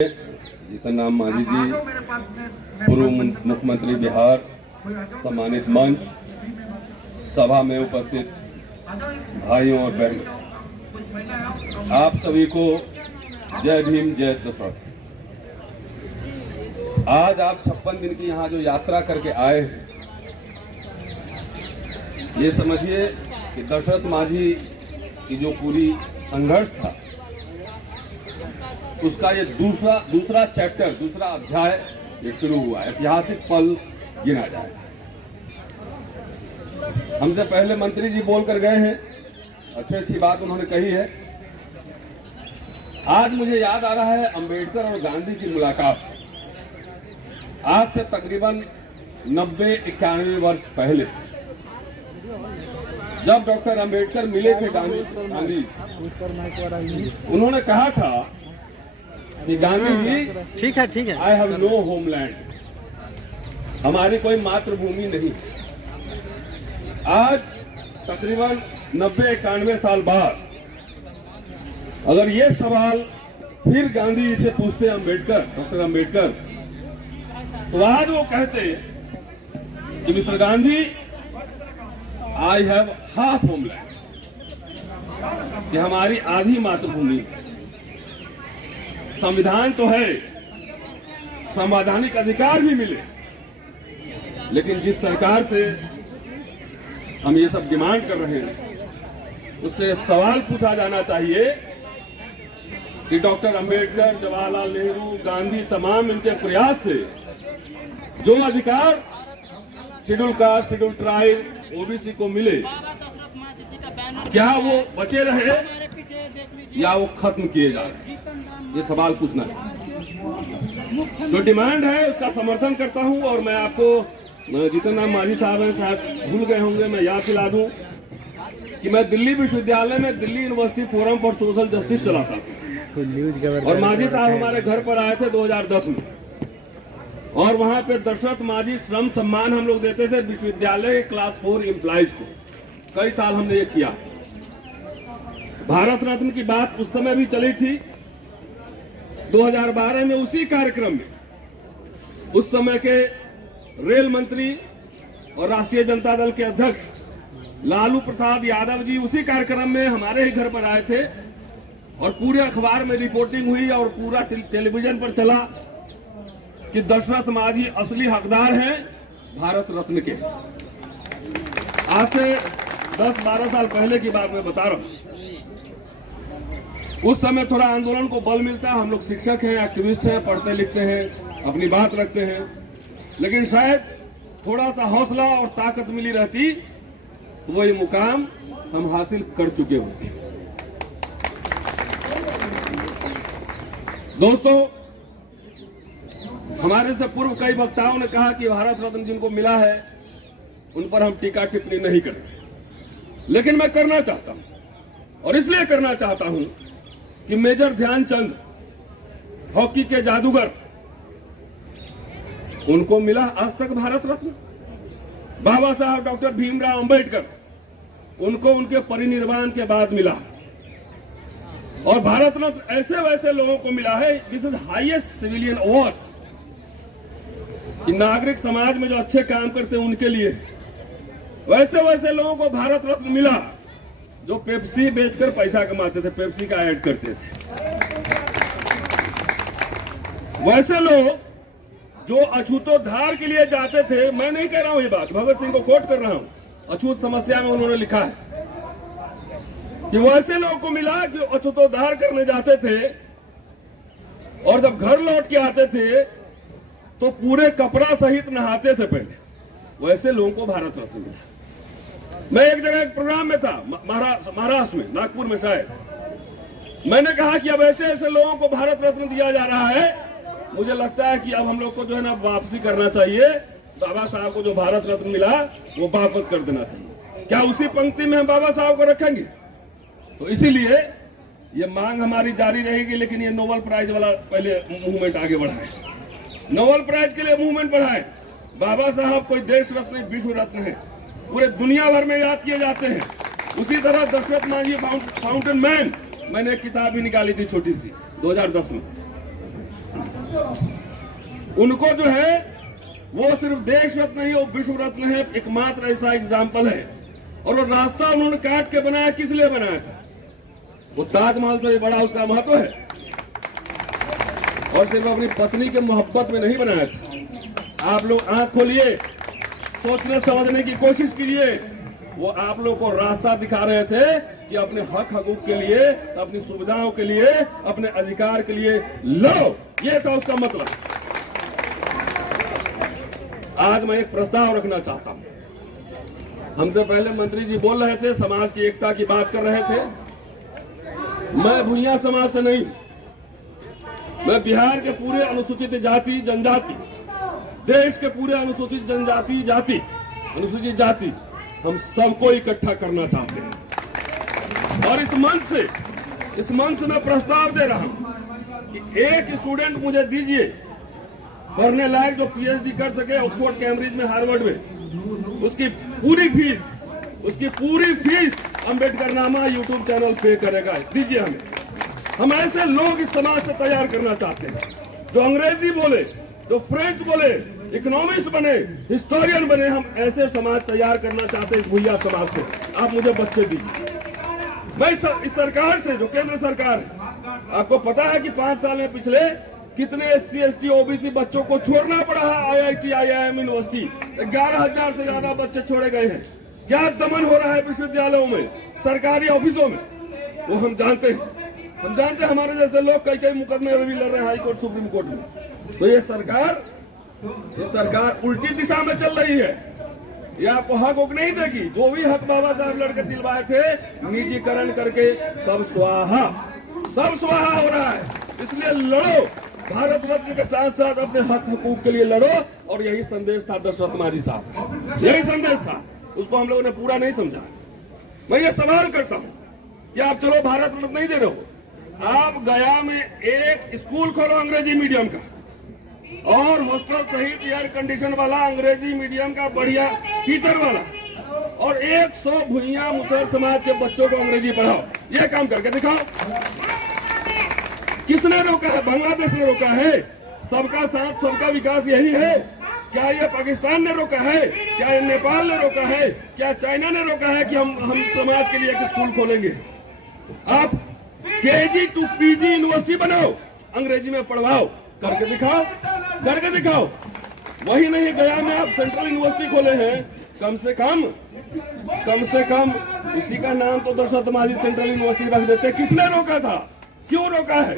जीतन राम मांझी जी, पूर्व मुख्यमंत्री बिहार, सम्मानित मंच, सभा में उपस्थित भाइयों और बहनों, आप सभी को जय भीम जय दशरथ। आज आप 56 दिन की यहाँ जो यात्रा करके आए हैं, ये समझिए कि दशरथ मांझी की जो पूरी संघर्ष था उसका ये दूसरा चैप्टर, दूसरा अध्याय ये शुरू हुआ है। ऐतिहासिक पल गिना जाए। हमसे पहले मंत्री जी बोल कर गए हैं, अच्छी बात उन्होंने कही है। आज मुझे याद आ रहा है अंबेडकर और गांधी की मुलाकात। आज से तकरीबन 90-91 वर्ष पहले जब डॉक्टर अंबेडकर मिले थे गांधी से, उन्होंने कहा था कि गांधी जी, ठीक है, आई हैव नो होमलैंड, हमारी कोई मातृभूमि नहीं। आज तकरीबन 90-91 साल बाद अगर ये सवाल फिर गांधी जी से पूछते डॉक्टर अंबेडकर, तो आज वो कहते कि mister Gandhi, I have half homeland, कि हमारी आधी मातृभूमि है। संविधान तो है, संवैधानिक अधिकार भी मिले, लेकिन जिस सरकार से हम ये सब डिमांड कर रहे हैं उससे सवाल पूछा जाना चाहिए कि डॉक्टर अंबेडकर, जवाहरलाल नेहरू, गांधी, तमाम इनके प्रयास से जो अधिकार schedule caste, schedule tribe, OBC को मिले, क्या वो बचे रहे या वो खत्म किए जा रहे? ये सवाल पूछना है। जो डिमांड है उसका समर्थन करता हूं। और मैं आपको, जीतन राम मांझी साहब हैं, शायद भूल गए होंगे, मैं याद दिला दूं कि मैं दिल्ली विश्वविद्यालय में Delhi university forum for social justice चलाता था, और मांझी साहब हमारे घर पर आए थे 2010 में, और वहां पे दशरथ मांझी श्रम सम्मान हम लोग देते थे विश्वविद्यालय के क्लास 4 एम्प्लॉइज को। कई साल हमने ये किया। भारत रत्न की बात उस समय भी चली थी। 2012 में उसी कार्यक्रम में उस समय के रेल मंत्री और राष्ट्रीय जनता दल के अध्यक्ष लालू प्रसाद यादव जी उसी कार्यक्रम में हमारे ही घर पर आए थे, और पूरे अखबार में रिपोर्टिंग हुई और पूरा टेलीविजन पर चला कि दशरथ मांझी असली हकदार हैं भारत रत्न के। आज से 10-12 साल पहले की बात मैं बता रहा हूं। उस समय थोड़ा आंदोलन को बल मिलता। हम लोग शिक्षक हैं, एक्टिविस्ट हैं, पढ़ते लिखते हैं, अपनी बात रखते हैं, लेकिन शायद थोड़ा सा हौसला और ताकत मिली रहती तो वो ये मुकाम हम हासिल कर चुके होते। दोस्तों, हमारे से पूर्व कई वक्ताओं ने कहा कि भारत रत्न जिनको मिला है उन पर हम टीका टिप्पणी नहीं करें, लेकिन मैं करना चाहता हूं, और इसलिए करना चाहता हूं कि मेजर ध्यानचंद, हॉकी के जादूगर, उनको मिला आज तक भारत रत्न। बाबा साहब डॉक्टर भीमराव अंबेडकर, उनको उनके परिनिर्वाण के बाद मिला। और भारत रत्न ऐसे वैसे लोगों को मिला है, this is highest civilian award, कि नागरिक समाज में जो अच्छे काम करते हैं उनके लिए। वैसे वैसे लोगों को भारत रत्न मिला जो पेप्सी बेचकर पैसा कमाते थे, पेप्सी का ऐड करते थे। वैसे लोग जो अछूतोद्धार के लिए जाते थे, मैं नहीं कह रहा हूं ये बात, भगत सिंह को कोट कर रहा हूं, अछूत समस्या में उन्होंने लिखा है कि वैसे लोगों को मिला जो अछूतोद्धार करने जाते थे, और जब घर लौट के आते थे तो पूरे कपड़ा सहित नहाते थे पहले। वैसे लोगों को भारत रत्न मिला। मैं एक जगह एक प्रोग्राम में था, महाराष्ट्र में, नागपुर में शायद, मैंने कहा कि अब ऐसे ऐसे लोगों को भारत रत्न दिया जा रहा है, मुझे लगता है कि अब हम लोग को जो है ना वापसी करना चाहिए। बाबा साहब को जो भारत रत्न मिला वो वापस कर देना चाहिए। क्या उसी पंक्ति में हम बाबा साहब को रखेंगे? तो इसीलिए ये मांग हमारी जारी रहेगी, लेकिन ये नोबेल प्राइज वाला पहले मूवमेंट आगे बढ़ाए, नोबेल प्राइज के लिए मूवमेंट बढ़ाए। बाबा साहब कोई देश रत्न, विश्व रत्न है, पूरे दुनिया भर में याद किए जाते हैं। उसी तरह दशरथ मांझी फाउंटेन मैन, मैंने एक किताब भी निकाली थी छोटी सी 2010 में। उनको जो है वो सिर्फ देश रत्न नहीं, वो विश्व रत्न है, एकमात्र ऐसा एग्जाम्पल है। और वो रास्ता उन्होंने काट के बनाया, किस लिए बनाया था? वो ताजमहल से भी बड़ा उसका महत्व है, और सिर्फ अपनी पत्नी के मोहब्बत में नहीं बनाया था। आप लोग आंख खोलिए, सोचने समझने की कोशिश कीजिए। वो आप लोग को रास्ता दिखा रहे थे कि अपने हक हकूक के लिए, अपनी सुविधाओं के लिए, अपने अधिकार के लिए लड़ो, ये था उसका मतलब। आज मैं एक प्रस्ताव रखना चाहता हूं। हमसे पहले मंत्री जी बोल रहे थे, समाज की एकता की बात कर रहे थे। मैं भुइयां समाज से नहीं, मैं बिहार के पूरे अनुसूचित जाति जनजाति, देश के पूरे अनुसूचित जनजाति जाति, अनुसूचित जाति, हम सबको इकट्ठा करना चाहते हैं। और इस मंच में प्रस्ताव दे रहा हूं कि एक स्टूडेंट मुझे दीजिए पढ़ने लायक, जो पीएचडी कर सके ऑक्सफोर्ड, कैम्ब्रिज में, हार्वर्ड में, उसकी पूरी फीस अंबेडकर नामा यूट्यूब चैनल पे करेगा। दीजिए हमें। हम ऐसे लोग इस समाज से तैयार करना चाहते हैं जो अंग्रेजी बोले, जो फ्रेंच बोले, इकोनॉमिस्ट बने, हिस्टोरियन बने। हम ऐसे समाज तैयार करना चाहते हैं इस भुइयां समाज से। आप मुझे बच्चे दीजिए। मैं इस सरकार से, जो केंद्र सरकार है, आपको पता है कि 5 साल में पिछले कितने SC ST OBC बच्चों को छोड़ना पड़ा है। IIT IIM यूनिवर्सिटी 11,000 से ज्यादा बच्चे छोड़े गए हैं। क्या दमन हो रहा है विश्वविद्यालयों में, सरकारी ऑफिसों में, वो हम जानते हैं। हम जानते हैं हमारे जैसे लोग कई मुकदमे अभी लड़ रहे हैं हाई कोर्ट, सुप्रीम कोर्ट में। तो ये सरकार उल्टी दिशा में चल रही है। ये आपको हक नहीं देगी। जो भी हक बाबा साहब लड़के दिलवाए थे, निजीकरण करके सब स्वाहा हो रहा है। इसलिए लड़ो, भारत रत्न के साथ साथ अपने हक हकूक के लिए लड़ो। और यही संदेश था दशरथ मांझी साहब, यही संदेश था। उसको हम लोगों ने पूरा नहीं समझा। मैं ये सवाल करता हूं कि आप चलो भारत रत्न नहीं दे रहे हो, आप गया में एक स्कूल खोलो अंग्रेजी मीडियम का, और हॉस्टल सहित एयर कंडीशन वाला अंग्रेजी मीडियम का बढ़िया टीचर वाला, और 100 भुइयां मुसहर समाज के बच्चों को अंग्रेजी पढ़ाओ। ये काम करके दिखाओ। किसने रोका है? बांग्लादेश ने रोका है। सबका साथ सबका विकास यही है। क्या ये पाकिस्तान ने रोका है? क्या ये नेपाल ने रोका है? क्या चाइना ने रोका है कि हम समाज के लिए एक स्कूल खोलेंगे? आप KG to PG यूनिवर्सिटी बनाओ, अंग्रेजी में पढ़वाओ, करके दिखाओ। वही नहीं, गया में आप सेंट्रल यूनिवर्सिटी खोले हैं। कम से कम उसी का नाम तो दशरथ मांझी सेंट्रल यूनिवर्सिटी रख देते। किसने रोका था? क्यों रोका है?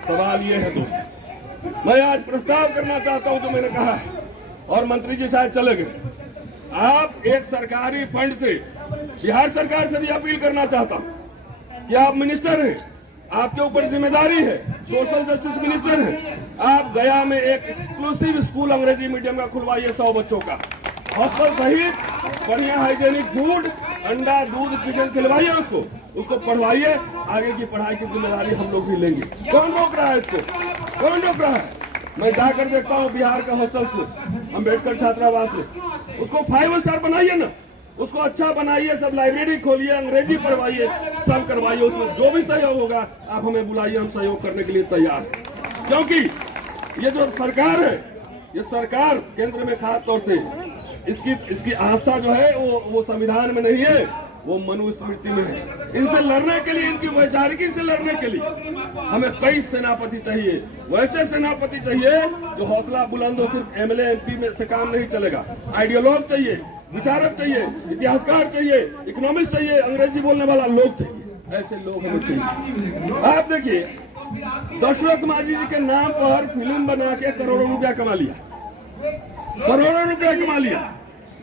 सवाल ये है दोस्तों। मैं आज प्रस्ताव करना चाहता हूं, जो मैंने कहा है, और मंत्री जी शायद चले गए। आप एक सरकारी फंड से, बिहार सरकार से भी अपील करना चाहता हूं कि आप मिनिस्टर हैं, आपके ऊपर जिम्मेदारी है, सोशल जस्टिस मिनिस्टर है। आप गया में एक एक्सक्लूसिव स्कूल अंग्रेजी मीडियम का खुलवाइए, 100 बच्चों का, हॉस्टल सहित बढ़िया हाइजेनिक फूड, अंडा, दूध, चिकन खिलवाइए, उसको पढ़वाइए। आगे की पढ़ाई की जिम्मेदारी हम लोग भी लेंगे। कौन रोक रहा है इसको? कौन रोक रहा है? मैं जाकर देखता हूँ बिहार का हॉस्टल से, अम्बेडकर छात्रावास में, उसको 5 स्टार बनाइए ना, उसको अच्छा बनाइए, सब लाइब्रेरी खोलिए, अंग्रेजी पढ़वाइए, सब करवाइए। उसमें जो भी सहयोग होगा आप हमें बुलाइए, हम सहयोग करने के लिए तैयार हैं। क्योंकि ये जो सरकार है, ये सरकार केंद्र में खास तौर से इसकी आस्था जो है वो संविधान में नहीं है, वो मनुस्मृति में है। इनसे लड़ने के लिए, इनकी वैचारिकी से लड़ने के लिए हमें कई सेनापति चाहिए। वैसे सेनापति चाहिए जो हौसला बुलंद हो। सिर्फ MLA MP में से काम नहीं चलेगा। आइडियोलॉग चाहिए, विचारक चाहिए, इतिहासकार चाहिए, इकोनॉमिस्ट चाहिए, अंग्रेजी बोलने वाला लोग चाहिए। ऐसे लोग हमें चाहिए। आप देखिए, दशरथ मांझी जी के नाम पर फिल्म बना के करोड़ों रुपया कमा लिया,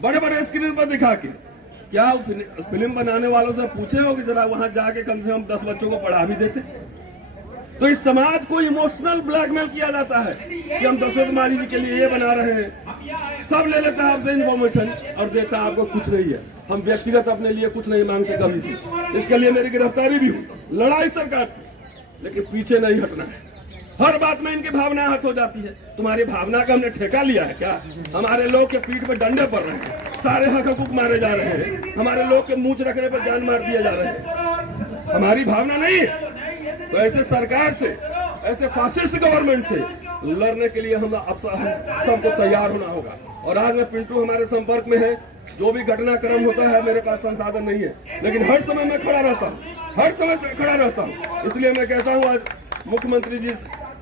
बड़े स्क्रीन पर दिखा के। क्या फिल्म बनाने वालों से पूछे हो कि जरा वहां जाके कम से कम 10 बच्चों को पढ़ा भी देते? तो इस समाज को इमोशनल ब्लैकमेल किया जाता है कि हम दशरथ मांझी जी के लिए ये बना रहे हैं। सब ले लेता है आपसे इन्फॉर्मेशन और देता आपको कुछ नहीं है। हम व्यक्तिगत अपने लिए कुछ नहीं मांगते कभी से। इसके लिए मेरी गिरफ्तारी भी हुई, लड़ाई सरकार से, लेकिन पीछे नहीं हटना है। हर बात में इनकी भावना हट हो जाती है। तुम्हारी भावना का हमने ठेका लिया है क्या? हमारे लोग के पीठ पे डंडे पड़ रहे हैं, सारे हक हकूक मारे जा रहे हैं, हमारे लोग के मूंछ रखने पर जान मार दिए जा रहे हैं। हमारी भावना नहीं है। तो ऐसे सरकार से, ऐसे फासिस्ट गवर्नमेंट से लड़ने के लिए हम सबको तैयार होना होगा। और आज में पिंटू हमारे संपर्क में है, जो भी घटनाक्रम होता है मेरे पास संसाधन नहीं है, लेकिन हर समय मैं खड़ा रहता हूँ, हर समय से खड़ा रहता हूँ। इसलिए मैं कहता हूँ, आज मुख्यमंत्री जी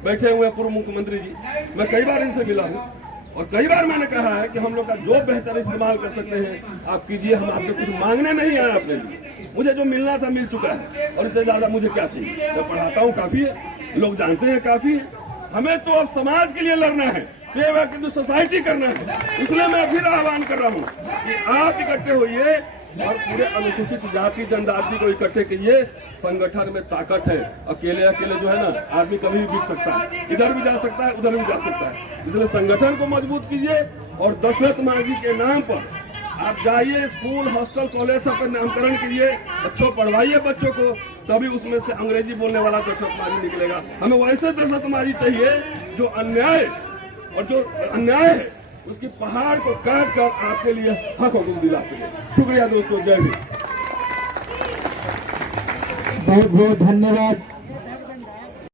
बैठे हुए, पूर्व मुख्यमंत्री जी, मैं कई बार इनसे मिला हूँ और कई बार मैंने कहा है कि हम लोग का जो बेहतर इस्तेमाल कर सकते हैं आप कीजिए, हम आपसे कुछ मांगने नहीं आए अपने लिए। मुझे जो मिलना था मिल चुका है और इससे ज्यादा मुझे क्या चाहिए। मैं पढ़ाता हूँ काफी है, लोग जानते हैं काफी है। हमें तो अब समाज के लिए लड़ना है, पे सोसाइटी करना है। इसलिए मैं फिर आह्वान कर रहा हूँ कि आप इकट्ठे होइए और पूरे अनुसूचित जाति जनजाति को इकट्ठे कीजिए। संगठन में ताकत है, अकेले अकेले जो है ना आदमी कभी भी बिक सकता है, इधर भी जा सकता है उधर भी जा सकता है। इसलिए संगठन को मजबूत कीजिए और दशरथ मांझी के नाम पर आप जाइए, स्कूल हॉस्टल कॉलेज सब का नामकरण कीजिए, अच्छो पढ़वाइए बच्चों को, तभी उसमें से अंग्रेजी बोलने वाला दशरथ मांझी निकलेगा। हमें वैसे दशरथ मांझी चाहिए जो अन्याय और जो अन्याय है उसकी पहाड़ को काट कर आपके लिए हक हुकूम दिला सके। शुक्रिया दोस्तों, जय हिंद। बहुत बहुत धन्यवाद।